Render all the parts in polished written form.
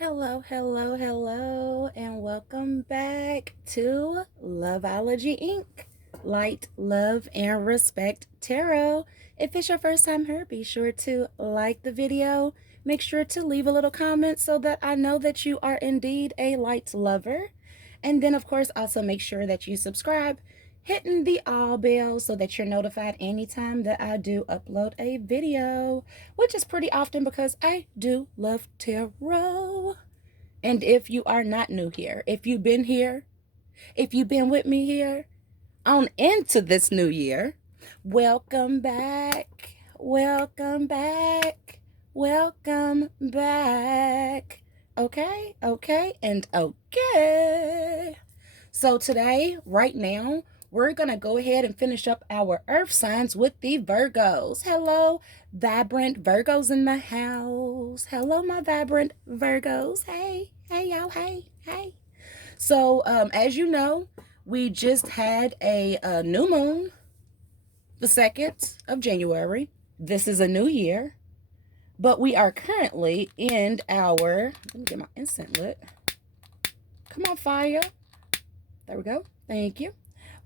Hello, hello, hello, and welcome back to Loveology Ink. Light, love, and respect tarot. If it's your first time here, be sure to like the video. Make sure to leave a little comment so that I know that you are indeed a light lover. And then, of course, also make sure that you subscribe, hitting the all bell so that you're notified anytime that I do upload a video, which is pretty often because I do love tarot. And if you are not new here, if you've been here, if you've been with me here on into this new year, welcome back. Welcome back. Welcome back. Okay, okay, and okay. So today, right now, we're going to go ahead and finish up our earth signs with the Virgos. Hello, vibrant Virgos in the house. Hello, my vibrant Virgos. Hey, hey, y'all. Hey, hey. So, as you know, we just had a new moon, the 2nd of January. This is a new year, but we are currently in our, let me get my incense lit. Come on, fire. There we go. Thank you.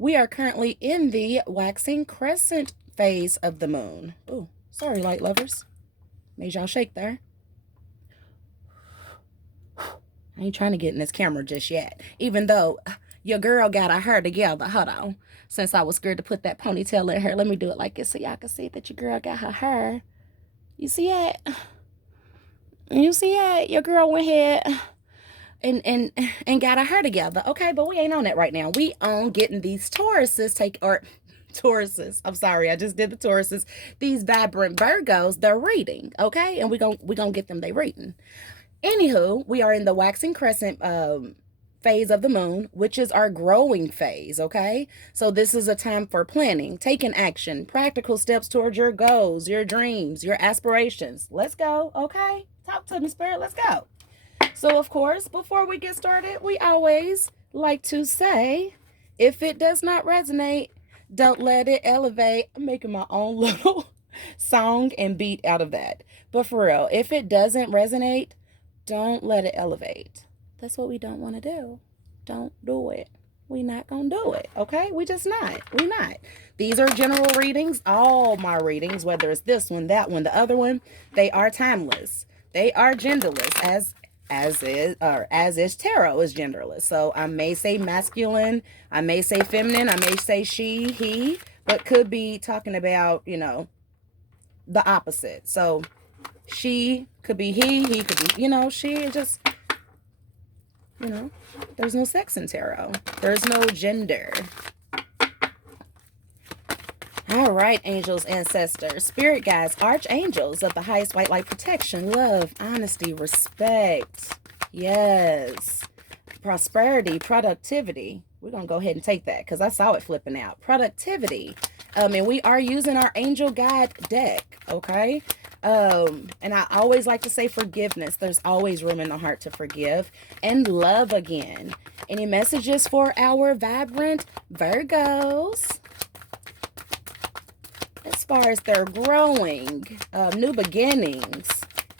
We are currently in the waxing crescent phase of the moon. Oh, sorry, light lovers. Made y'all shake there. I ain't trying to get in this camera just yet. Even though your girl got her hair together. Hold on. Since I was scared to put that ponytail in her, let me do it like this so y'all can see that your girl got her hair. You see it? You see it? Your girl went ahead and got her together. Okay, but we ain't on that right now. We on getting these Tauruses. I'm sorry, I just did the Tauruses. These vibrant Virgos, they're reading, okay? And we gonna get them they reading. Anywho, we are in the waxing crescent phase of the moon, which is our growing phase, okay? So this is a time for planning, taking action, practical steps towards your goals, your dreams, your aspirations. Let's go, okay? Talk to me, Spirit. Let's go. So, of course, before we get started, we always like to say, if it does not resonate, don't let it elevate. I'm making my own little song and beat out of that. But for real, if it doesn't resonate, don't let it elevate. That's what we don't want to do. Don't do it. We not gonna do it, okay? We just not. We not. These are general readings. All my readings, whether it's this one, that one, the other one, they are timeless. They are genderless, as is tarot is genderless. So I may say masculine, I may say feminine, I may say she, he, but could be talking about, the opposite. So she could be he could be, she, just, there's no sex in tarot. There's no gender. All right, angels, ancestors, spirit guides, archangels of the highest white light protection, love, honesty, respect. Yes. Prosperity, productivity. We're going to go ahead and take that because I saw it flipping out. Productivity. And we are using our angel guide deck, okay? And I always like to say forgiveness. There's always room in the heart to forgive. And love again. Any messages for our vibrant Virgos? As far as they're growing, new beginnings.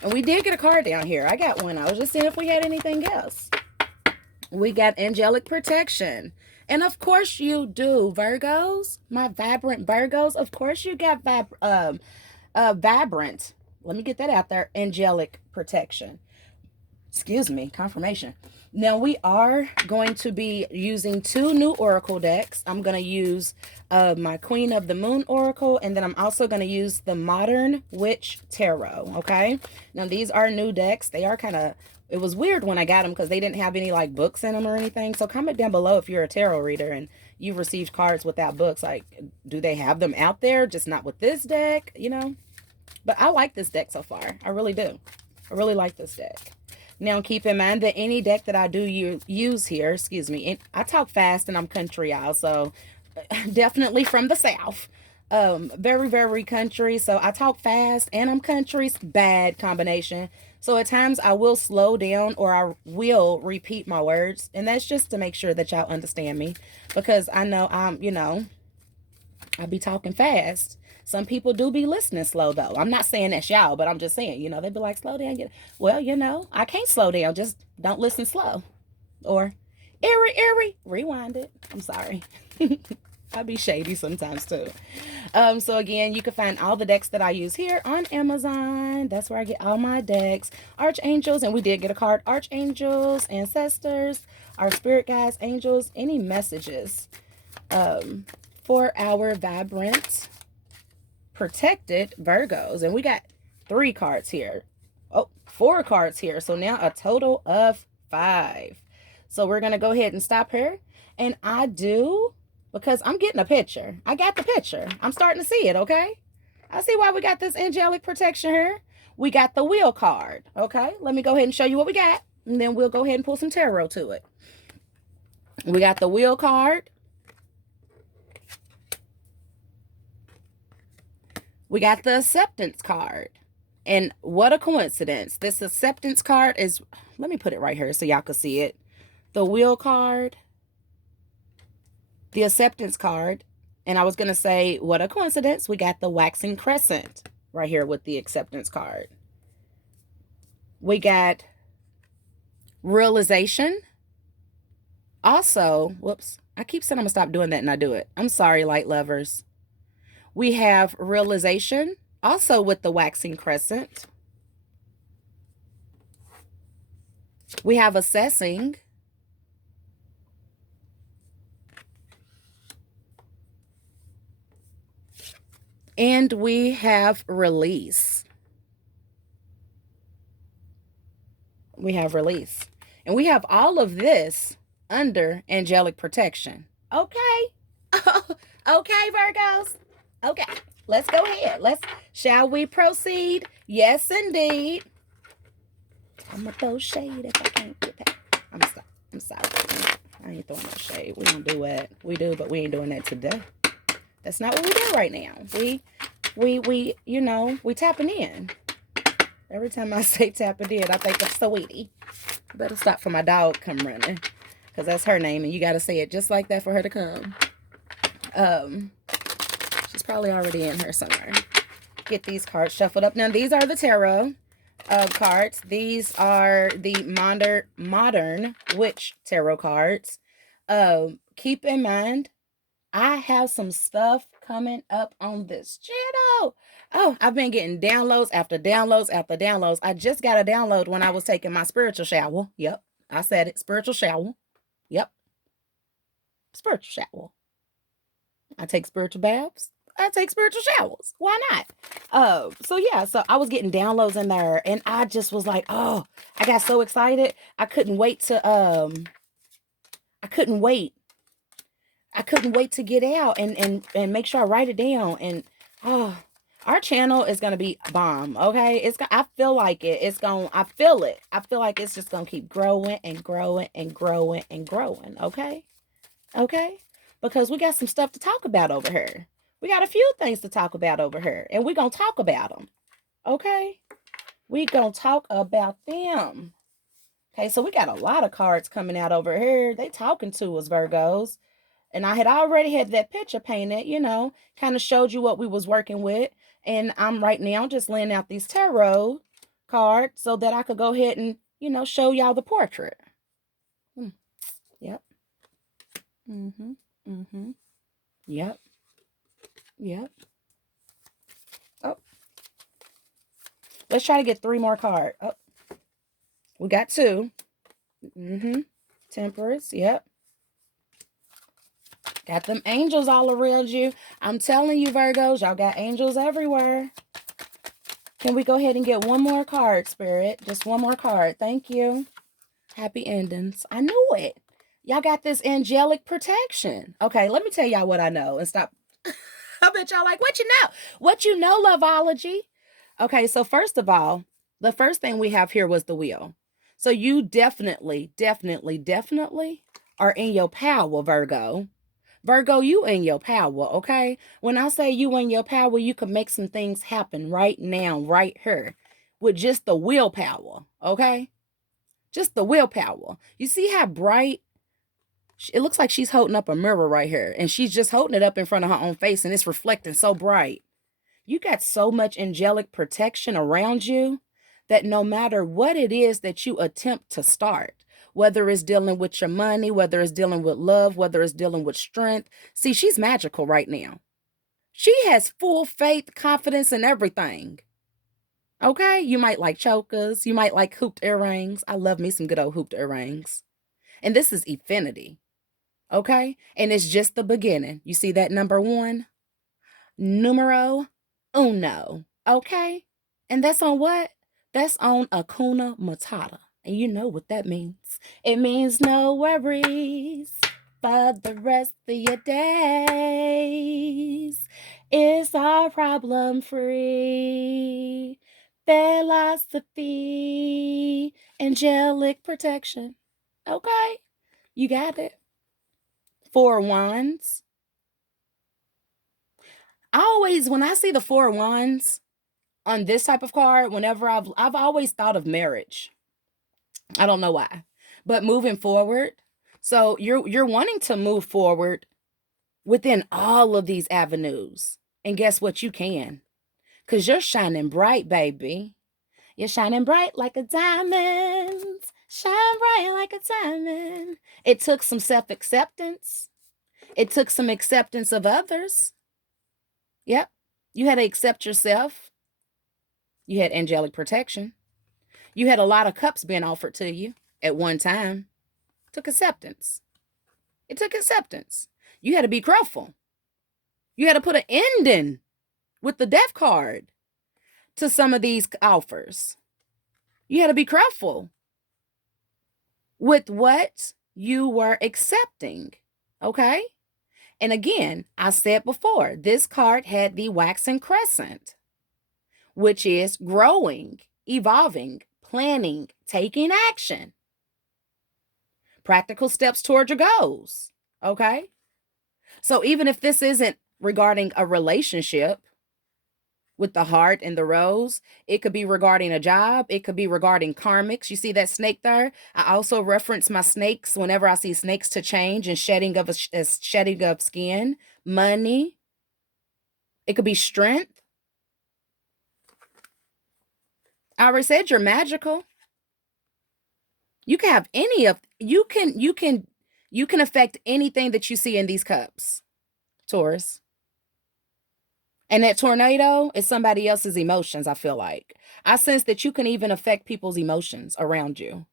And we did get a card down here. I got one. I was just seeing if we had anything else. We got angelic protection. And of course you do, Virgos. My vibrant Virgos. Of course you got vibrant. Let me get that out there. Angelic protection. Excuse me, confirmation. Now we are going to be using 2 new oracle decks. I'm going to use my Queen of the Moon oracle, and then I'm also going to use the Modern Witch Tarot, okay? Now these are new decks. They are kind of, it was weird when I got them because they didn't have any like books in them or anything. So comment down below if you're a tarot reader and you've received cards without books. Like, do they have them out there, just not with this deck, But I like this deck so far. I really do. I really like this deck. Now, keep in mind that any deck that I do use here, I talk fast and I'm country, y'all, so definitely from the South. Very, very country, so I talk fast and I'm country, bad combination. So at times I will slow down or I will repeat my words, and that's just to make sure that y'all understand me, because I know I be talking fast. Some people do be listening slow though. I'm not saying that's y'all, but I'm just saying, you know, they be like, slow down. Well, you know, I can't slow down. Just don't listen slow. Or, eerie, rewind it. I'm sorry. I be shady sometimes too. So again, you can find all the decks that I use here on Amazon. That's where I get all my decks. Archangels, and we did get a card. Archangels, ancestors, our spirit guides, angels, any messages for our vibrant, protected Virgos. And we got 3 cards here. Oh, 4 cards here. So now a total of 5. So we're going to go ahead and stop here. And I do, because I'm getting a picture. I got the picture. I'm starting to see it, okay? I see why we got this angelic protection here. We got the wheel card, okay? Let me go ahead and show you what we got. And then we'll go ahead and pull some tarot to it. We got the wheel card. We got the acceptance card. And what a coincidence. This acceptance card is, let me put it right here so y'all can see it. The wheel card, the acceptance card, and I was going to say, what a coincidence. We got the waxing crescent right here with the acceptance card. We got realization. Also, whoops, I keep saying I'm going to stop doing that and I do it. I'm sorry, light lovers. We have realization, also with the waxing crescent. We have assessing. And we have release. We have release. And we have all of this under angelic protection. Okay. Okay, Virgos. Okay. Let's go ahead. Shall we proceed? Yes, indeed. I'm going to throw shade if I can't get that. I'm sorry. I ain't throwing no shade. We don't do that. We do, but we ain't doing that today. That's not what we do right now. We you know, we tapping in. Every time I say tapping in, I think of Sweetie. Better stop for my dog come running, because that's her name, and you got to say it just like that for her to come. She's probably already in here somewhere. Get these cards shuffled up. Now, these are the tarot cards. These are the modern witch tarot cards. Keep in mind, I have some stuff coming up on this channel. Oh, I've been getting downloads after downloads after downloads. I just got a download when I was taking my spiritual shower. Yep, I said it. Spiritual shower. Yep. Spiritual shower. I take spiritual baths. I take spiritual showers. Why not? So yeah, so I was getting downloads in there, and I just was like, oh, I got so excited. I couldn't wait to get out and make sure I write it down. And our channel is gonna be bomb. Okay, I feel like it. I feel it. I feel like it's just gonna keep growing and growing and growing and growing. Okay, because we got some stuff to talk about over here. We got a few things to talk about over here, and we're gonna talk about them. Okay, we gonna talk about them. Okay, so we got a lot of cards coming out over here. They talking to us, Virgos. And I had already had that picture painted, you know, kind of showed you what we was working with. And I'm right now just laying out these tarot cards so that I could go ahead and, you know, show y'all the portrait. Yep. Yep. Yep. Oh. Let's try to get 3 more cards. Oh. We got 2. Temperance. Yep. Got them angels all around you. I'm telling you, Virgos, y'all got angels everywhere. Can we go ahead and get 1 more card, Spirit? Just 1 more card. Thank you. Happy endings. I knew it. Y'all got this angelic protection. Okay, let me tell y'all what I know and stop. I bet y'all like, what you know? What you know, Loveology? Okay, so first of all, the first thing we have here was the wheel. So you definitely are in your power, Virgo. Virgo, you in your power, okay? When I say you in your power, you can make some things happen right now, right here, with just the willpower, okay? Just the willpower. You see how bright? It looks like she's holding up a mirror right here, and she's just holding it up in front of her own face, and it's reflecting so bright. You got so much angelic protection around you that no matter what it is that you attempt to start, whether it's dealing with your money, whether it's dealing with love, whether it's dealing with strength. See, she's magical right now. She has full faith, confidence in everything. Okay? You might like chokers. You might like hooped earrings. I love me some good old hooped earrings. And this is Infinity. Okay? And it's just the beginning. You see that number one? Numero uno. Okay? And that's on what? That's on Akuna Matata. And you know what that means. It means no worries for the rest of your days. It's all problem free. Philosophy, angelic protection. Okay? You got it. Four wands. When I see the four wands on this type of card, whenever I've always thought of marriage. I don't know why. But moving forward, so you're wanting to move forward within all of these avenues. And guess what? You can. Cuz you're shining bright, baby. You're shining bright like a diamond. Shine bright like a diamond. It took some self-acceptance. It took some acceptance of others. Yep. You had to accept yourself. You had angelic protection. You had a lot of cups being offered to you at one time. It took acceptance. It took acceptance. You had to be grateful. You had to put an ending with the death card to some of these offers. You had to be grateful with what you were accepting. Okay? And again, I said before, this card had the waxing crescent, which is growing, evolving, planning, taking action. Practical steps toward your goals. Okay? So even if this isn't regarding a relationship with the heart and the rose, it could be regarding a job. It could be regarding karmics. You see that snake there? I also reference my snakes whenever I see snakes to change and shedding of skin, money. It could be strength. I already said you're magical. You can have any of you can affect anything that you see in these cups, Taurus. And that tornado is somebody else's emotions, I feel like. I sense that you can even affect people's emotions around you.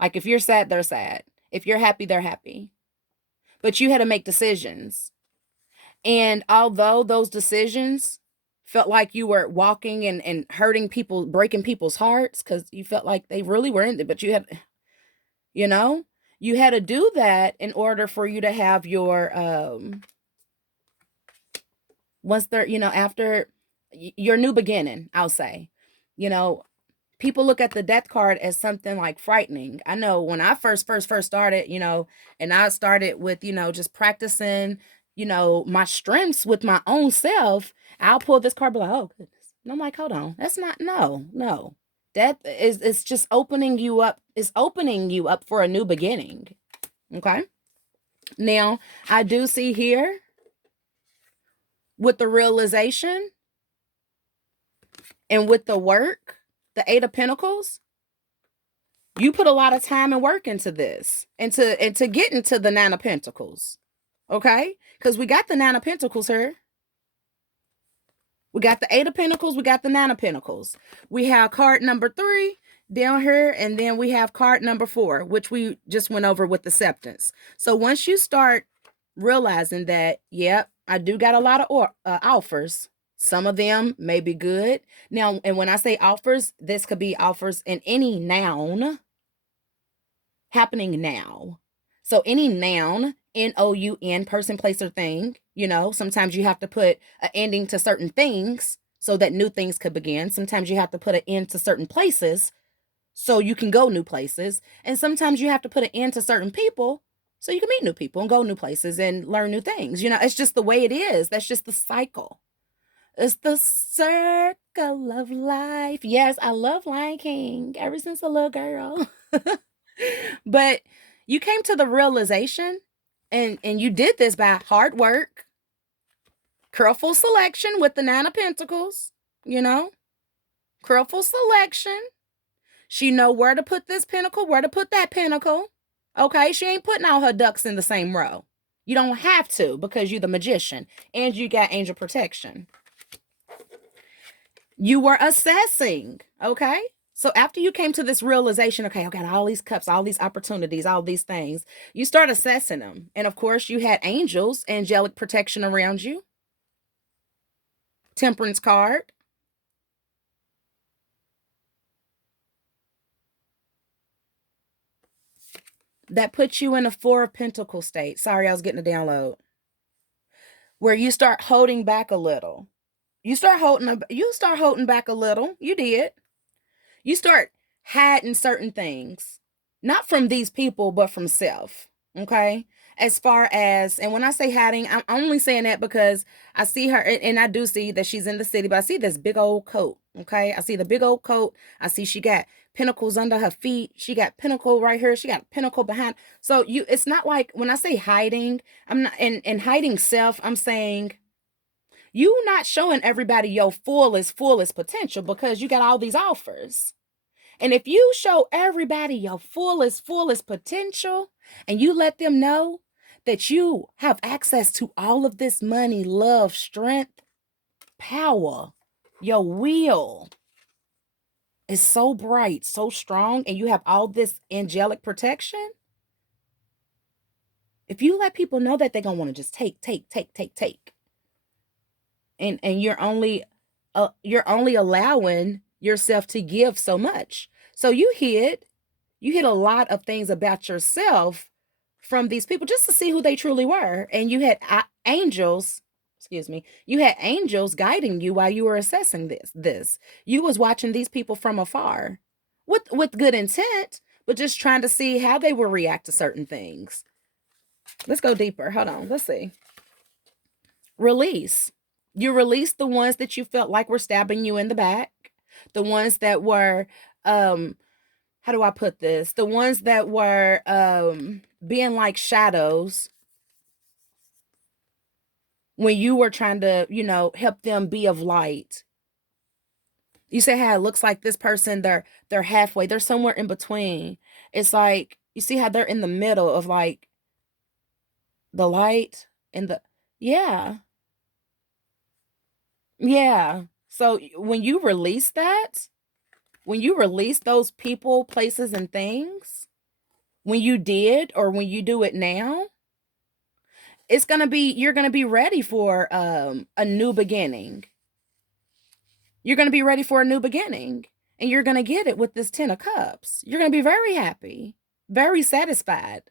Like if you're sad, they're sad. If you're happy, they're happy. But you had to make decisions. And although those decisions felt like you were walking and hurting people, breaking people's hearts, because you felt like they really were in it, but you know, you had to do that in order for you to have your once they're, after your new beginning, I'll say. You know, people look at the death card as something like frightening. I know when I first started, and I started with, just practicing, my strengths with my own self, I'll pull this card, be like, oh goodness. And I'm like, hold on, that's not, no. Death is, it's just opening you up. It's opening you up for a new beginning. Okay. Now, I do see here with the realization and with the work, the Eight of Pentacles, you put a lot of time and work into this and to get into the Nine of Pentacles. Okay? Because we got the Nine of Pentacles here. We got the Eight of Pentacles. We got the Nine of Pentacles. We have card number 3 down here. And then we have card number 4, which we just went over with acceptance. So once you start realizing that, yep, I do got a lot of offers. Some of them may be good. Now, and when I say offers, this could be offers in any noun happening now. So any noun, N-O-U-N, person, place, or thing, sometimes you have to put an ending to certain things so that new things could begin. Sometimes you have to put an end to certain places so you can go new places. And sometimes you have to put an end to certain people so you can meet new people and go new places and learn new things. It's just the way it is. That's just the cycle. It's the circle of life. Yes, I love Lion King ever since a little girl. But you came to the realization and you did this by hard work, Careful selection with the Nine of Pentacles, you know, careful selection. She know where to put this pentacle, where to put that pentacle. Okay, she ain't putting all her ducks in the same row. You don't have to because you're the magician and you got angel protection. You were assessing, okay? So after you came to this realization, okay, I got all these cups, all these opportunities, all these things, you start assessing them. And of course, you had angels, angelic protection around you. Temperance card. That puts you in a Four of Pentacles state. Sorry, I was getting a download. Where you start holding back a little. You start holding back a little. You did. You start hiding certain things, not from these people, but from self. Okay. As far as, and when I say hiding, I'm only saying that because I see her, and I do see that she's in the city, but I see this big old coat. Okay. I see the big old coat. I see she got pinnacles under her feet. She got pinnacle right here. She got a pinnacle behind. So it's not like when I say hiding, I'm not, and hiding self, I'm saying you not showing everybody your fullest potential because you got all these offers. And if you show everybody your fullest potential and you let them know that you have access to all of this money, love, strength, power, your will is so bright, so strong, and you have all this angelic protection. If you let people know that, they're going to want to just take. And you're only allowing yourself to give so much. So you hid a lot of things about yourself from these people just to see who they truly were. And you had angels, you had angels guiding you while you were assessing this. You was watching these people from afar with good intent, but just trying to see how they will react to certain things. Let's go deeper. Hold on. Let's see. Release. You released the ones that you felt like were stabbing you in the back, the ones that were how do I put this? The ones that were being like shadows when you were trying to, help them be of light. You say how it looks like this person, they're halfway, they're somewhere in between. It's like you see how they're in the middle of like the light and the yeah. Yeah. So when you release that, when you release those people, places, and things, when you did or when you do it now, you're gonna be ready for a new beginning. You're gonna be ready for a new beginning. And you're gonna get it with this Ten of Cups. You're gonna be very happy, very satisfied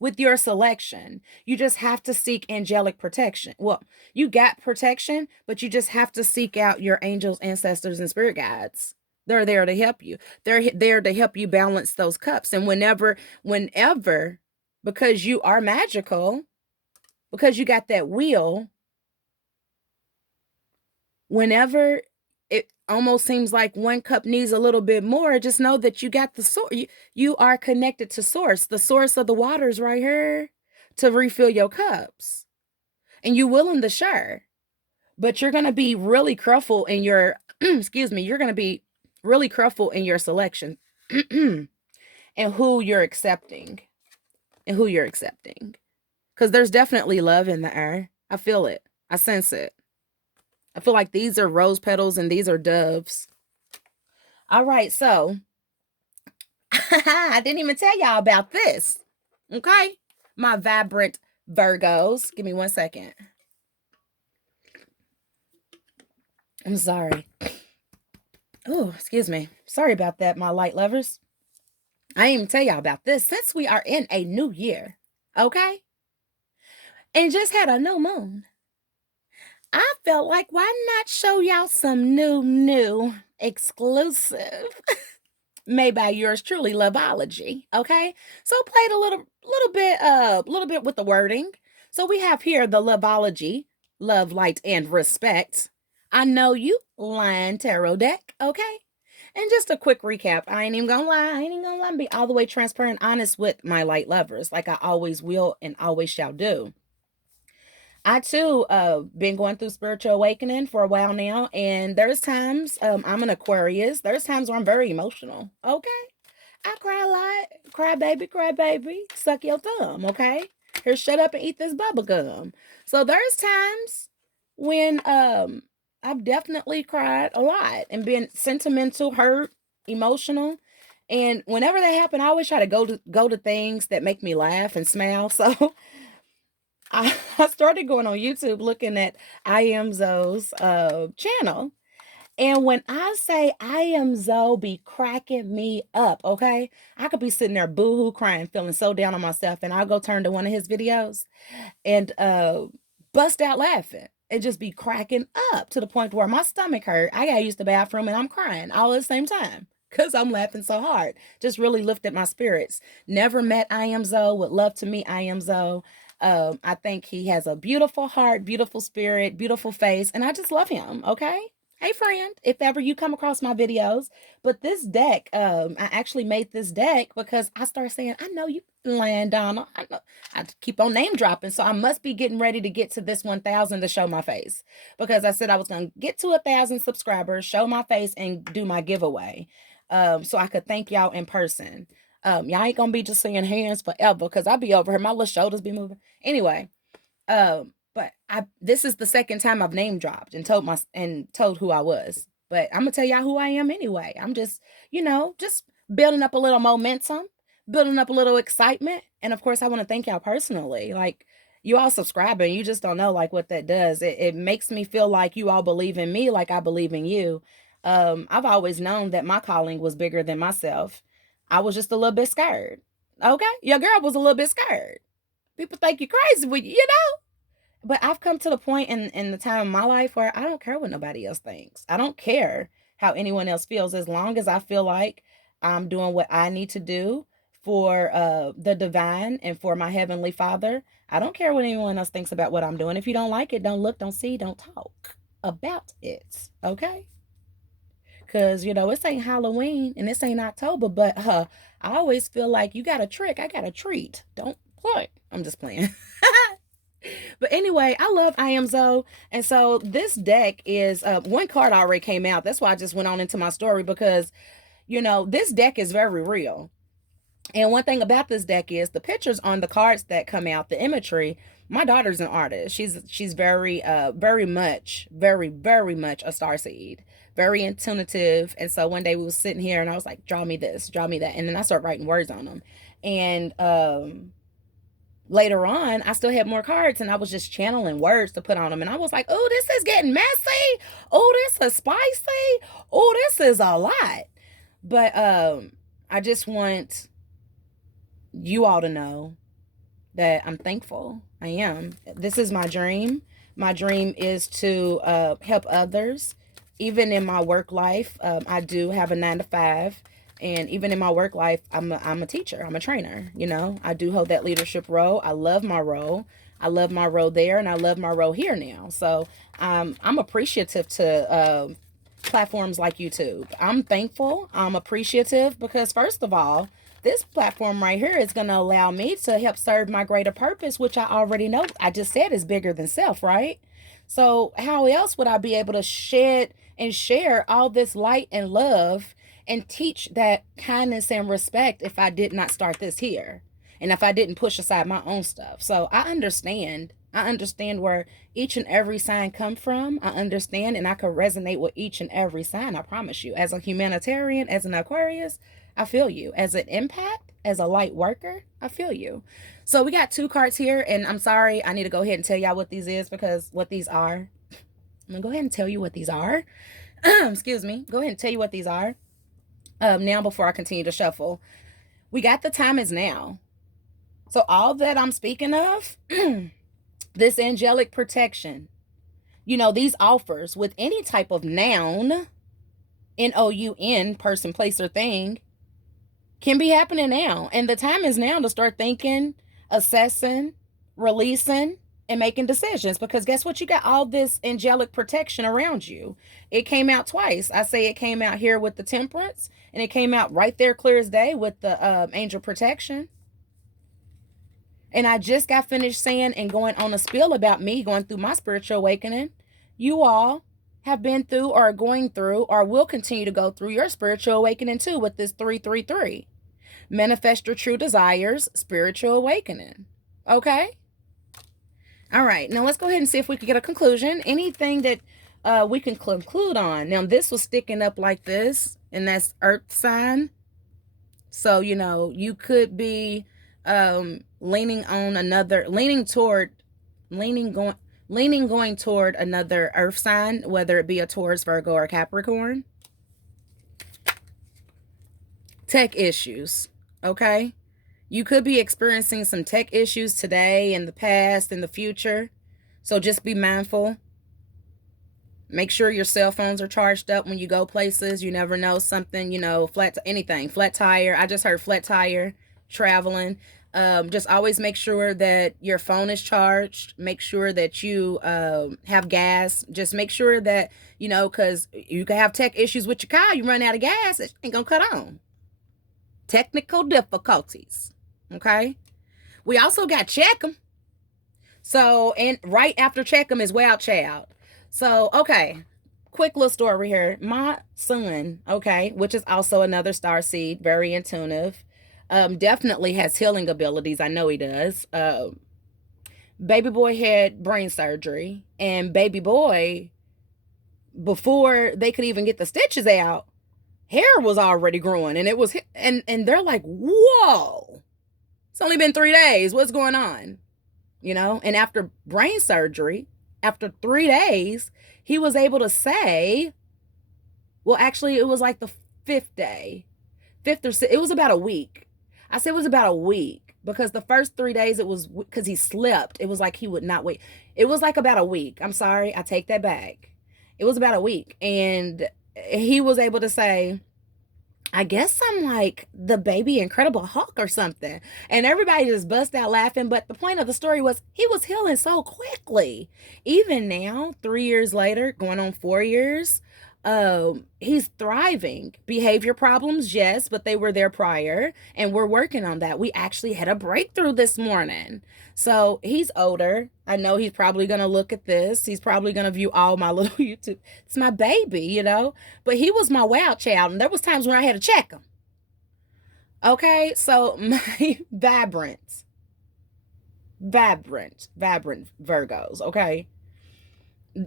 with your selection. You just have to seek angelic protection. Well, you got protection, but you just have to seek out your angels, ancestors, and spirit guides. They're there to help you. They're there to help you balance those cups. And whenever, because you are magical, because you got that wheel, whenever it almost seems like one cup needs a little bit more, just know that you got the source. You are connected to source. The source of the waters right here to refill your cups. And you willing to share. But you're going to be really careful in your, you're going to be really careful in your selection and who you're accepting. Because there's definitely love in the air. I feel it. I sense it. I feel like these are rose petals and these are doves. All right, so I didn't even tell y'all about this. Okay? My vibrant Virgos. Give me 1 second. I'm sorry. Oh, excuse me. Sorry about that, my light lovers. I didn't even tell y'all about this since we are in a new year. Okay? And just had a new moon. I felt like why not show y'all some new exclusive made by yours truly, Loveology. Okay, so played a little bit with the wording. So we have here the Loveology, love, light, and respect. I know you line tarot deck. Okay, and just a quick recap. I ain't even gonna lie. I'm be all the way transparent, honest with my light lovers, like I always will and always shall do. I too been going through spiritual awakening for a while now, and there's times I'm an Aquarius. There's times where I'm very emotional. Okay, I cry a lot. Cry baby, suck your thumb. Okay, here, shut up and eat this bubble gum. So there's times when I've definitely cried a lot and been sentimental, hurt, emotional. And whenever that happen, I always try to go to things that make me laugh and smile. So I started going on YouTube looking at I Am Zoe's channel. And when I say I Am Zoe be cracking me up, okay? I could be sitting there boohoo crying, feeling so down on myself, and I'll go turn to one of his videos and bust out laughing and just be cracking up to the point where my stomach hurt. I got used to the bathroom and I'm crying all at the same time because I'm laughing so hard. Just really lifted my spirits. Never met I Am Zoe. Would love to meet I Am Zoe. I think he has a beautiful heart, beautiful spirit, beautiful face, and I just love him. Okay. Hey friend, if ever you come across my videos, but this deck, I actually made this deck because I started saying, I know you lying, Donna. I know I keep on name dropping, so I must be getting ready to get to this 1,000 to show my face because I said I was going to get to 1,000 subscribers, show my face, and do my giveaway, so I could thank y'all in person. Y'all ain't gonna be just seeing hands forever because I'll be over here, my little shoulders be moving. Anyway, but I this is the second time I've name dropped and told who I was. But I'm gonna tell y'all who I am anyway. I'm just, just building up a little momentum, building up a little excitement. And of course, I want to thank y'all personally. Like you all subscribing, you just don't know like what that does. It makes me feel like you all believe in me like I believe in you. I've always known that my calling was bigger than myself. I was just a little bit scared. Okay? Your girl was a little bit scared. People think you're crazy, but but I've come to the point in the time of my life where I don't care what nobody else thinks. I don't care how anyone else feels as long as I feel like I'm doing what I need to do for the divine and for my heavenly Father. I don't care what anyone else thinks about what I'm doing. If you don't like it, don't look, don't see, don't talk about it. Okay? Cause this ain't Halloween and this ain't October, but I always feel like you got a trick, I got a treat. Don't play. I'm just playing. But anyway, I love I Am Zoe. And so this deck is one card already came out. That's why I just went on into my story because, this deck is very real. And one thing about this deck is the pictures on the cards that come out, the imagery. My daughter's an artist. She's very very much a starseed, very intuitive. And so one day we was sitting here and I was like, draw me this, draw me that. And then I started writing words on them. And later on, I still had more cards and I was just channeling words to put on them. And I was like, oh, this is getting messy. Oh, this is spicy. Oh, this is a lot. But I just want you all to know that I'm thankful. I am. This is my dream. My dream is to help others. Even in my work life, I do have a 9 to 5. And even in my work life, I'm a teacher. I'm a trainer. I do hold that leadership role. I love my role. I love my role there, and I love my role here now. So I'm appreciative to platforms like YouTube. I'm thankful. I'm appreciative because, first of all, this platform right here is going to allow me to help serve my greater purpose, which I already know. I just said is bigger than self, right? So how else would I be able to shed and share all this light and love and teach that kindness and respect if I did not start this here and if I didn't push aside my own stuff? So I understand. I understand where each and every sign come from. I understand, and I can resonate with each and every sign. I promise you. As a humanitarian, as an Aquarius, I feel you. As an empath, as a light worker, I feel you. So we got 2 cards here, and I'm sorry, I need to go ahead and tell y'all what these is because what these are. I'm gonna go ahead and tell you what these are. Excuse me. Go ahead and tell you what these are. Now before I continue to shuffle, we got the time is now. So all that I'm speaking of, this angelic protection, these offers with any type of noun, Noun, person, place, or thing, can be happening now. And the time is now to start thinking, assessing, releasing, and making decisions. Because guess what? You got all this angelic protection around you. It came out twice. I say it came out here with the temperance, and it came out right there clear as day with the angel protection. And I just got finished saying and going on a spiel about me going through my spiritual awakening. You all have been through or are going through or will continue to go through your spiritual awakening too with this 333. Manifest your true desires, spiritual awakening. Okay? All right. Now let's go ahead and see if we can get a conclusion. Anything that we can conclude on. Now this was sticking up like this, and that's Earth sign. So, you know, you could be leaning going toward another earth sign, whether it be a Taurus, Virgo, or Capricorn. Tech issues, okay? You could be experiencing some tech issues today, in the past, in the future. So just be mindful. Make sure your cell phones are charged up when you go places. You never know, something, you know, flat tire. I just heard flat tire, traveling. Just always make sure that your phone is charged. Make sure that you have gas. Just make sure that, you know, because you can have tech issues with your car. You run out of gas, it ain't gonna cut on. Technical difficulties, okay? We also got check 'em. So, and right after check 'em is Wild Child. So, okay, quick little story here. My son, okay, which is also another star seed, very intuitive, definitely has healing abilities. I know he does. Baby boy had brain surgery, and baby boy, before they could even get the stitches out, hair was already growing, and it was, and they're like, whoa, it's only been 3 days. What's going on? You know, and after brain surgery, after 3 days, he was able to say, well, actually, it was like the 5th day, 5th or 6th, it was about a week. I said it was about a week because the first 3 days, it was because he slept. It was like he would not wait. It was like about a week. I'm sorry. I take that back. It was about a week. And he was able to say, I guess I'm like the baby Incredible Hulk or something. And everybody just bust out laughing. But the point of the story was he was healing so quickly. Even now, 3 years later, going on 4 years, he's thriving. Behavior problems, yes, but they were there prior. And we're working on that. We actually had a breakthrough this morning. So he's older. I know he's probably going to look at this. He's probably going to view all my little YouTube. It's my baby, you know. But he was my wild child. And there was times when I had to check him. Okay, so my vibrant Virgos, okay?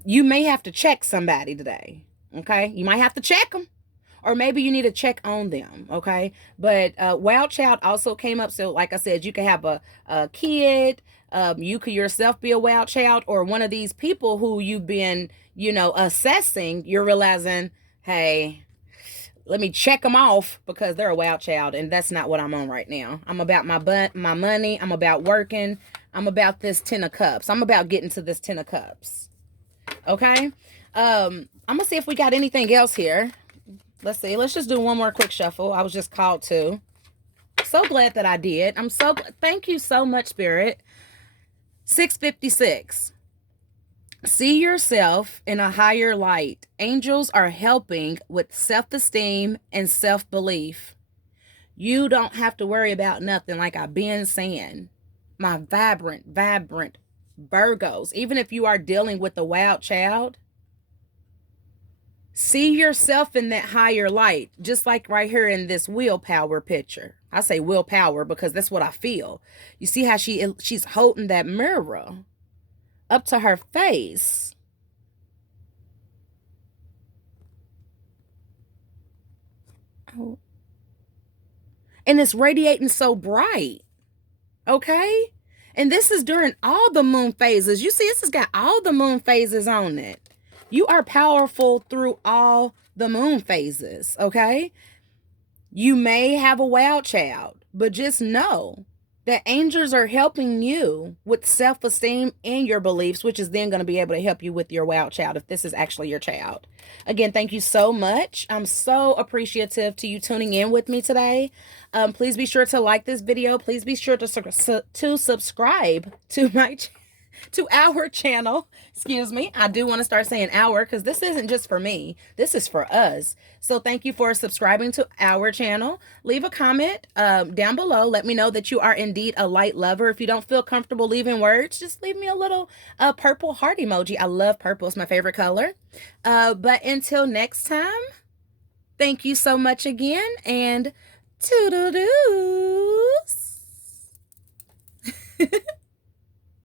You may have to check somebody today, okay? You might have to check them. Or maybe you need to check on them, okay? But wild child also came up. So like I said, you can have a kid. You could yourself be a wild child, or one of these people who you've been, you know, assessing. You're realizing, hey, let me check them off because they're a wild child. And that's not what I'm on right now. I'm about my money. I'm about working. I'm about this 10 of cups. I'm about getting to this 10 of cups. Okay? I'm going to see if we got anything else here. Let's see. Let's just do one more quick shuffle. I was just called to. So glad that I did. I'm so glad. Thank you so much, Spirit. 656. See yourself in a higher light. Angels are helping with self-esteem and self-belief. You don't have to worry about nothing, like I've been saying. My vibrant Virgos. Even if you are dealing with a wild child, see yourself in that higher light, just like right here in this willpower picture. I say willpower because that's what I feel. You see how she's holding that mirror up to her face. Oh. And it's radiating so bright. Okay? And this is during all the moon phases. You see, this has got all the moon phases on it. You are powerful through all the moon phases, okay? You may have a wild child, but just know that angels are helping you with self-esteem and your beliefs, which is then going to be able to help you with your wild child if this is actually your child. Again, thank you so much. I'm so appreciative to you tuning in with me today. Please be sure to like this video. Please be sure to subscribe to my channel. to our channel. Excuse me. I do want to start saying our because this isn't just for me. This is for us. So thank you for subscribing to our channel. Leave a comment down below. Let me know that you are indeed a light lover. If you don't feel comfortable leaving words, just leave me a little purple heart emoji. I love purple. It's my favorite color. But until next time, thank you so much again, and toodle-doo.